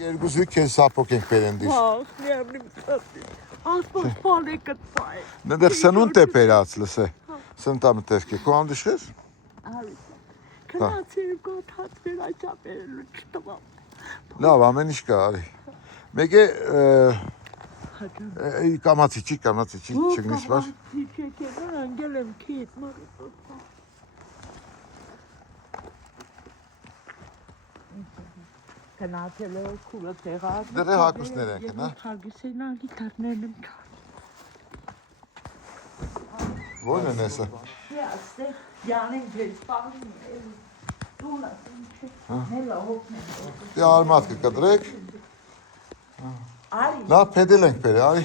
Երկու զույգ քեզ սապոկ ենք բերեն դիշ։ Ասպոտ պալեկը ծայ։ Նդեղ սնունդ է բերած լսե։ Սնտամը տեսքի, քո անդիշես։ Քնացիր գոթած վերաճապերելու չտվամ։ Լավ, ամեն ինչ կա, արի։ Մեկ է կամացի չի, չգնից վար։ Չեկել անգել եմ քիտ մարի։ Քնացել է քուրը տեղած։ Դեռ հակուսներ ենք, հա։ Հագիսենա գիտարներն եմ չար։ Ո՞րն են էսը։ Աստեղ յանեն ձեզ պարում է։ Դունա նելա հոգնեն։ Դե արմատ կկտրեք։ Լավ փեդել ենք բերե, արի։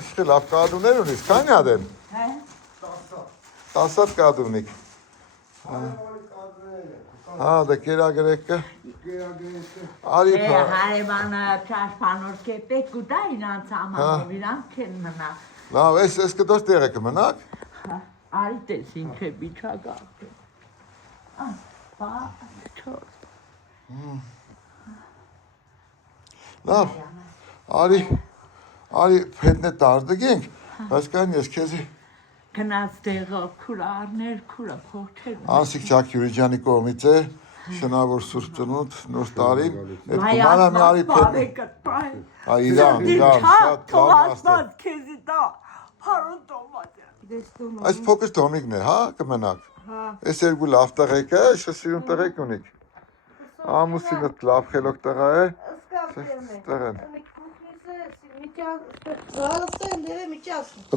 Իսկ լավ կադուներ ունիս, քանի ադեն։ 10 կադունիկ։ Հա, դե կերագրեկը։ Արի փա։ Հարևանը ճաշփանոր կեպեք ու դա ինանց ամանով իրանք են մնա։ Լավ, այս կդոր տեղը կմնաք։ Արի տես ինչ է բիչակա։ Բա, չոր։ Լավ, արի փետնե տարդգենք, բայց կան ես քեզի։ Գնաց տեղը քուրարներ, քուրը փոխել։ Անսիկ Չակ Յուրիջյանի կողմից է, շնավոր սուրբ ծնունդ, նոր տարին, այդ կումանը մի արի փետնե։ Իրան, շատ լավ աստեղ։ Քեզի դա, հարոն տոմատ։ Այս փոքր տոմիկն է, հա, կմնաք։ Այս երկու լավ տղեկը, շսյուն տղեկ ունիք։ Ամուսինդ լավ խելոք տղա է։ Տղեն։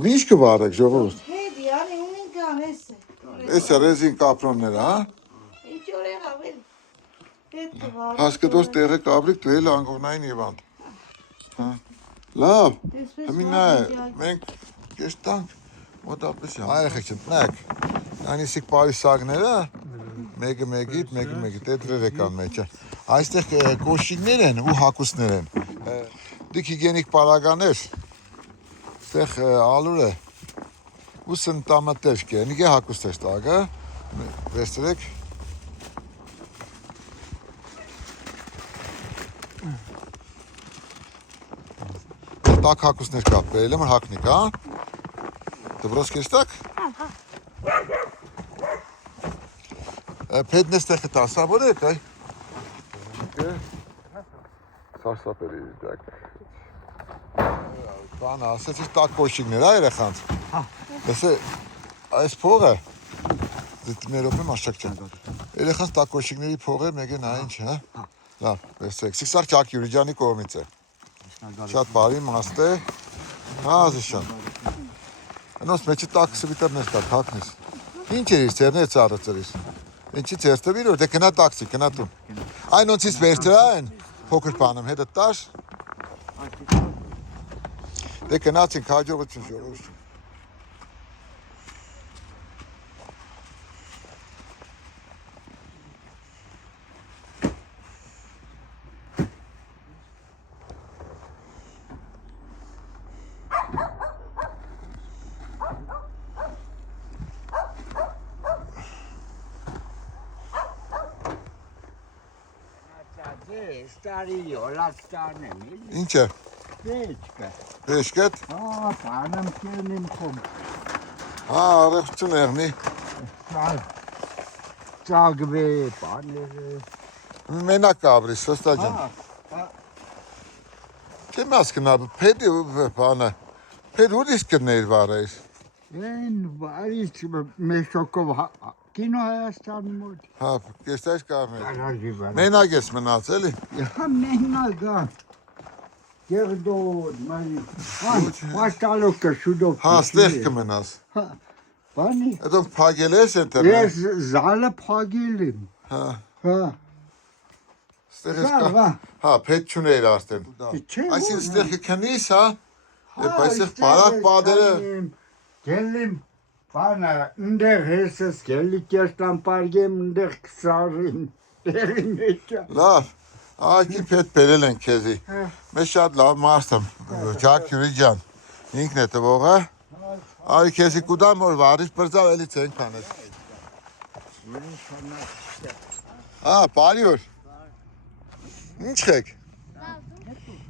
Ինչ կվարեք ժողովուրդ։ Հեդի, անի ունին կան ես է։ Այս է ռեզին կապրոնները, հա։ Ինչ օրեղ ավել։ Հետ կվար։ Հասկդոս տեղը կաբրիկ դու էլ անգողնային Իվան։ Լավ, հմինա է, մենք կեշտանք, մոտապես հայրեխեք չտնեք, այնիսիկ պարիսագները, մեկը մեկիտ, էդրեր եկան մեջը, այստեղ կոշիկներ են ու հակուսներ են, դիք հիգենիկ պարագաներ, ստեղ ալուր է, ու սնտամտեր կե, նիգե հակուստ է շտագը, վերցրեք, տակ հակուսներ կապ, բերել եմ հակնիկ, հա? Դբրոս կեստակ? Պետն էստեղ է տասավոր եք, այ? Սարսապեր իր դակ։ Բան ասեց իր տակ կոշիկներ, հա երեխանց? Ես է, այս փողը, ներոպ եմ աշակ չեմ, երեխանց տակ կոշիկների փողը մեկ է նա ինչ, հա? Լավ, վերցրեք, Սիքսար Չակ Յուրիջյանի կողմից է։ Շատ բարի մաստ է, հա զիշան, նոս մեջի տակ սվիտերներ կար, հակնիս, ինչ էր իր ծերներ ծարը ծրիս, ինչի ծերստվիր որ, դե կնա տաքսի, կնա տուն, այն ոնցից վերցրա են, փոքր պանում, հետը տաշ, դե կնացինք հաջողություն ժողովություն, Starý olakstán nemil. Ինչ է, Večka. վեշկետ, Pánam chtěl kom. հա առեղություն եղնի, Čagve, pánle. մենակ կաբրիս, սստաջան, չեմ ասկնա, պեդի բանը, պեդ ուր իսկ կներ վարայիս, En variç Meşokov kino Hayastan mod. հա, կեստայս կարներ, Aracı var. մենակ ես մնաց, էլի, Ya mehnaga. Gerdod, mali. Baştalıkta şudo. հա, ստեղ կմնաս, Bani. հետո պագել ես ենտեր, Es zale pagilim. հա, Ha. ստեղ ես կա, հա, պեդ չուներ արդեն, այսին ստեղ կքնիս, հա, այսեղ բարակ պադերը, Gelim bana nder heses geldik yaştan pargem nder kısarım. Derin mekan. լավ, ակի պեդ բերել են քեզի, մեզ շատ լավ մարդ եմ, Չակ Յուրիջյան, ինքն է տվողը, արի քեզի կուդամ որ վարիշ բրձավ էլի ծենք հանես, հա, բարի որ, Ինչ եք։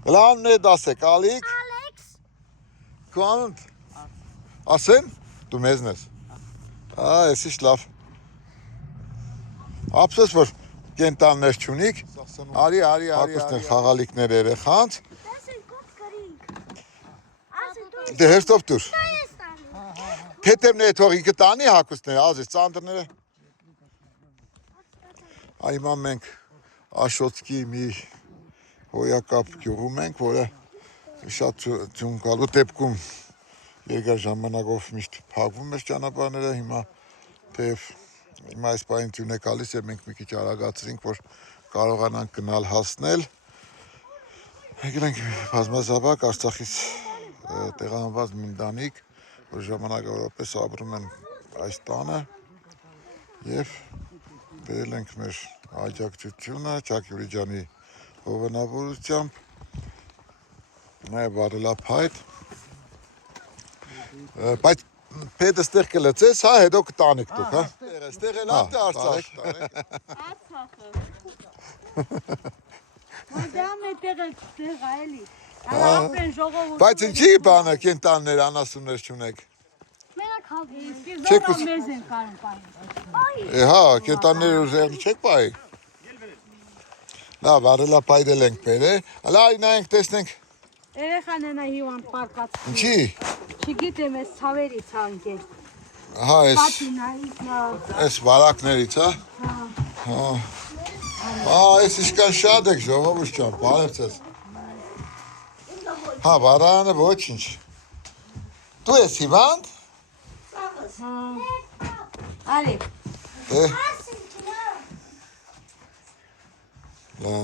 Լավն է դասեք, Ալիկ։ Alex. Քո անունդ։ Ասեն։ Դու մեզն ես։ Այս ինչ լավ։ Ափսոս որ կենտաններ չունիք։ Արի։ Հակոստներ խաղալիքներ երեխանց։ Տեսեք կոտ կրինք։ Ասի դու Դե հերթով դուր։ ես տալի։ Փետերները թող ինքը տանի հակոստները, ազես ծանրները։ Այմա մենք Աշոտկի մի հոյակապ գյուղում ենք, որը շատ ձուն գալու դեպքում երկար ժամանակով միշտ փակվում էր ճանապարհները, հիմա թեև հիմա այս պահին ձյուն է գալիս եւ մենք մի քիչ արագացրինք, որ կարողանանք գնալ հասնել։ Եկել ենք բազմազավակ Արցախից տեղահանված մի ընտանիք, որ ժամանակավորապես ապրում են այս տանը եւ բերել ենք մեր աջակցությունը Չակյուրի ջանի հովանավորությամբ բարելափայտ բայց պետը ստեղ կլծես, հա, հետո կտանեք դուք, հա։ Ստեղ էլ ատ է Արցախ։ Դա մետեղ էլի։ Հարապեն ժողովուրդ։ Բայց ինչի բանը կենտաններ անասուններ չունեք։ Մենակ հալգի։ Զորա մեզ են կարում պահել։ Հա, կենտաններ ուզեղի չեք պայի։ Լավ, բարելափայտել ենք բերել։ Հələ նայենք տեսնենք։ Երեխան են հիվանդ պարկած։ Ինչի։ Չգիտեմ, ես ցավերի ցանկել։ Հա, Պատինայից այս վարակներից, հա։ Հա, այս իշքան շատ եք ժողովուրդ ջան, բարև ձեզ։ Հա, վարանը ոչինչ։ Դու ես հիվանդ։ Արի։ Հա,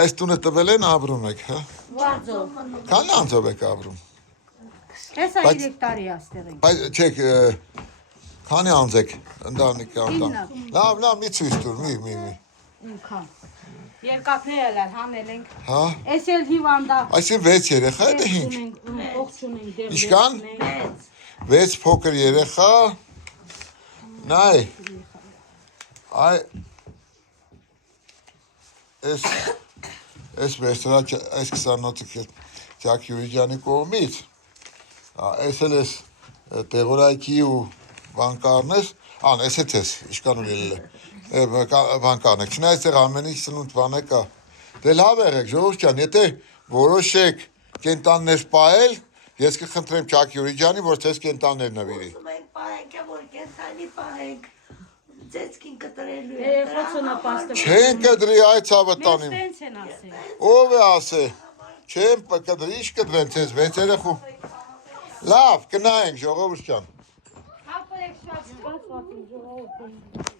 այս տունը տվել են ապրում եք, հա։ Վարձով։ Քանի անձով եք ապրում։ Հեսա 3 տարի աստեղ ենք։ Բայց չեք քանի անձ եք ընտանիքի անդամ։ Լավ, մի ցույց տուր, մի։ Ինքան։ Երկակներ էլ հանել ենք։ Հա։ Էս էլ հիվանդա։ Այսին 6 երեխա է, թե 5։ Ողջուն ենք դեր։ Ինչքան։ 6 փոքր երեխա։ Նայ։ Այ Այս վեստրա այս 28-ը Չակյուրի ջանի կողմից։ Այս էլ էս տեղորայքի ու բանկարնես, այս հետ ես, իշկան ունելել է, բանկարնեք, չնայած տեղ ամեն ինչ սնունդ բան է կա, դե լավ եղեք, ժողովուրդ ջան, եթե որոշեք կենտաններ պահել, ես կխնդրեմ Չակյուրի ջանի, որ ձեզ կենտաններ նվիրի։ Ուզում ենք պահենք, որ կենթանի պահենք, ձեծքին կտրելու է։ Երեխոցը պաստը։ Չեն կդրի այ ցավը տանիմ, Տենց են ասել։ ով է ասե, չեն կդրի, ինչ կդրեն ձեզ 6 երեխու, լավ, կնայենք ժողովուրդ ջան։ Հապրեք շատ սպասված են ժողովուրդ։